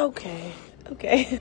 Okay, okay.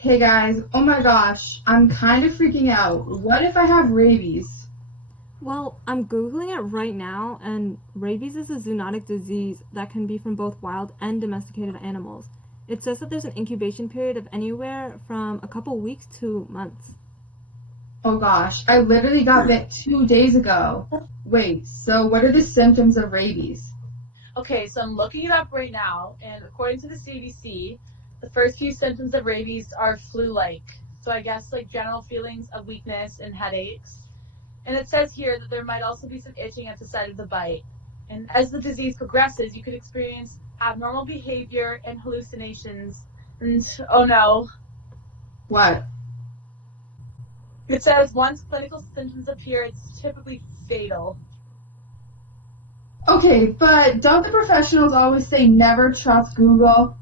Hey guys, oh my gosh, I'm kind of freaking out. What if I have rabies? Well, I'm Googling it right now, and rabies is a zoonotic disease that can be from both wild and domesticated animals. It says that there's an incubation period of anywhere from a couple weeks to months. Oh gosh, I literally got bit 2 days ago. Wait, so what are the symptoms of rabies? Okay, so I'm looking it up right now, and according to the CDC, the first few symptoms of rabies are flu-like. So I guess like general feelings of weakness and headaches. And it says here that there might also be some itching at the site of the bite. And as the disease progresses, you could experience abnormal behavior and hallucinations. And oh no, What? it says once clinical symptoms appear, it's typically fatal. Okay, but don't the professionals always say never trust Google?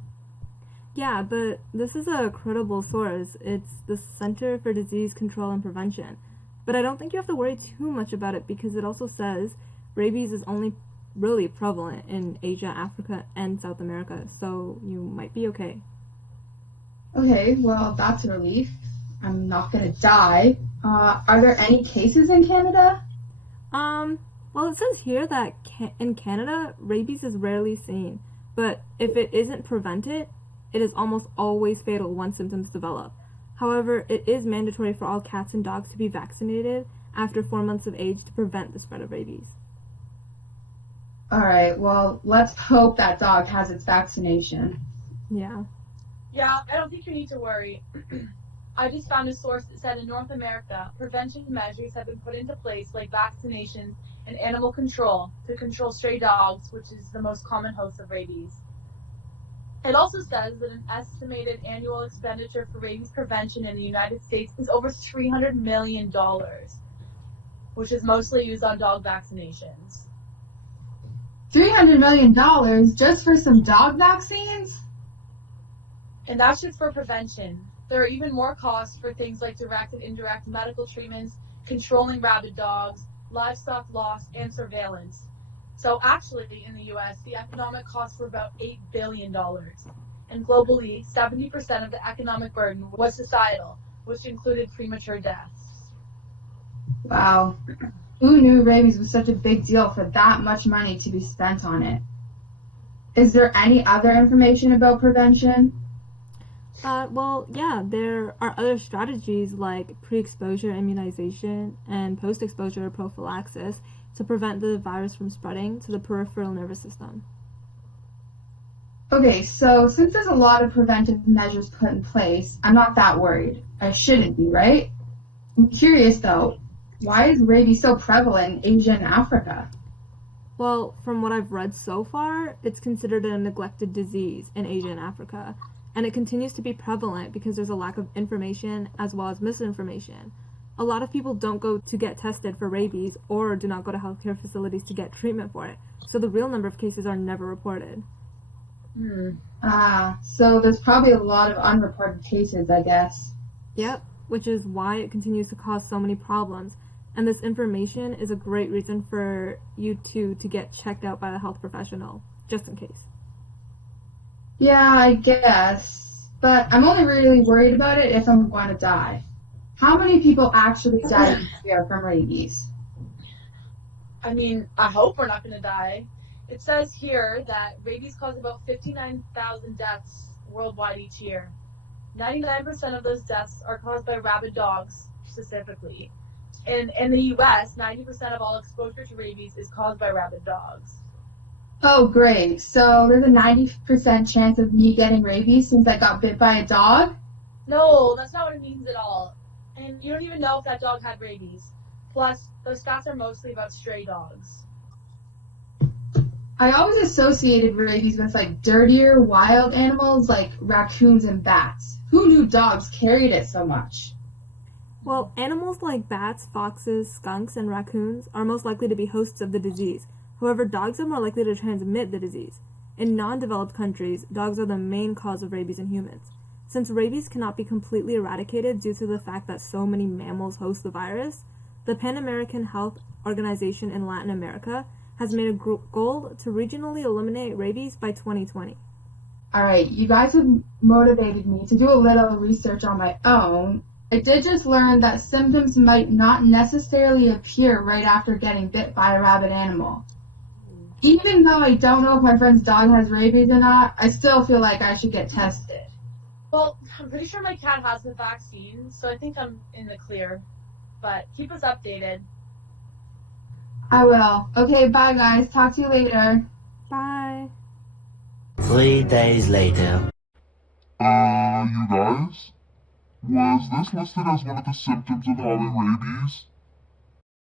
Yeah, but this is a credible source. It's the Center for Disease Control and Prevention. But I don't think you have to worry too much about it because it also says rabies is only really prevalent in Asia, Africa, and South America, so you might be okay. Okay, well, that's a relief. I'm not gonna die. Are there any cases in Canada? Um, well, it says here that in Canada, rabies is rarely seen, but if it isn't prevented, it is almost always fatal once symptoms develop. However, it is mandatory for all cats and dogs to be vaccinated after 4 months of age to prevent the spread of rabies. Alright, well, let's hope that dog has its vaccination. Yeah. Yeah, I don't think you need to worry. I just found a source that said in North America, prevention measures have been put into place like vaccinations and animal control to control stray dogs, which is the most common host of rabies. It also says that an estimated annual expenditure for rabies prevention in the United States is over $300 million, which is mostly used on dog vaccinations. $300 million just for some dog vaccines? And that's just for prevention. There are even more costs for things like direct and indirect medical treatments, controlling rabid dogs, livestock loss, and surveillance. So actually, in the US, the economic costs were about $8 billion. And globally, 70% of the economic burden was societal, which included premature deaths. Wow. Who knew rabies was such a big deal for that much money to be spent on it? Is there any other information about prevention? Well, yeah, there are other strategies like pre exposure immunization and post exposure prophylaxis to prevent the virus from spreading to the peripheral nervous system. Okay, so since there's a lot of preventive measures put in place, I'm not that worried. I shouldn't be, right? I'm curious though, why is rabies so prevalent in Asia and Africa? Well, from what I've read so far, it's considered a neglected disease in Asia and Africa, and it continues to be prevalent because there's a lack of information as well as misinformation. A lot of people don't go to get tested for rabies or do not go to healthcare facilities to get treatment for it, so the real number of cases are never reported. So there's probably a lot of unreported cases, I guess. Yep, which is why it continues to cause so many problems. And this information is a great reason for you to get checked out by a health professional, just in case. Yeah, I guess. But I'm only really worried about it if I'm going to die. How many people actually die each year from rabies? I mean, I hope we're not going to die. It says here that rabies causes about 59,000 deaths worldwide each year. 99% of those deaths are caused by rabid dogs, specifically. In the US, 90% of all exposure to rabies is caused by rabid dogs. Oh, great. So there's a 90% chance of me getting rabies since I got bit by a dog? No, that's not what it means at all. And you don't even know if that dog had rabies. Plus, those stats are mostly about stray dogs. I always associated rabies with like dirtier wild animals like raccoons and bats. Who knew dogs carried it so much? Well, animals like bats, foxes, skunks, and raccoons are most likely to be hosts of the disease. However, dogs are more likely to transmit the disease. In non-developed countries, dogs are the main cause of rabies in humans. Since rabies cannot be completely eradicated due to the fact that so many mammals host the virus, the Pan American Health Organization in Latin America has made a goal to regionally eliminate rabies by 2020. All right, you guys have motivated me to do a little research on my own. I did just learn that symptoms might not necessarily appear right after getting bit by a rabid animal. Even though I don't know if my friend's dog has rabies or not, I still feel like I should get tested. Well, I'm pretty sure my cat has the vaccine, so I think I'm in the clear. But keep us updated. I will. Okay, bye guys. Talk to you later. Bye. 3 days later. You guys? Was this listed as one of the symptoms of having rabies?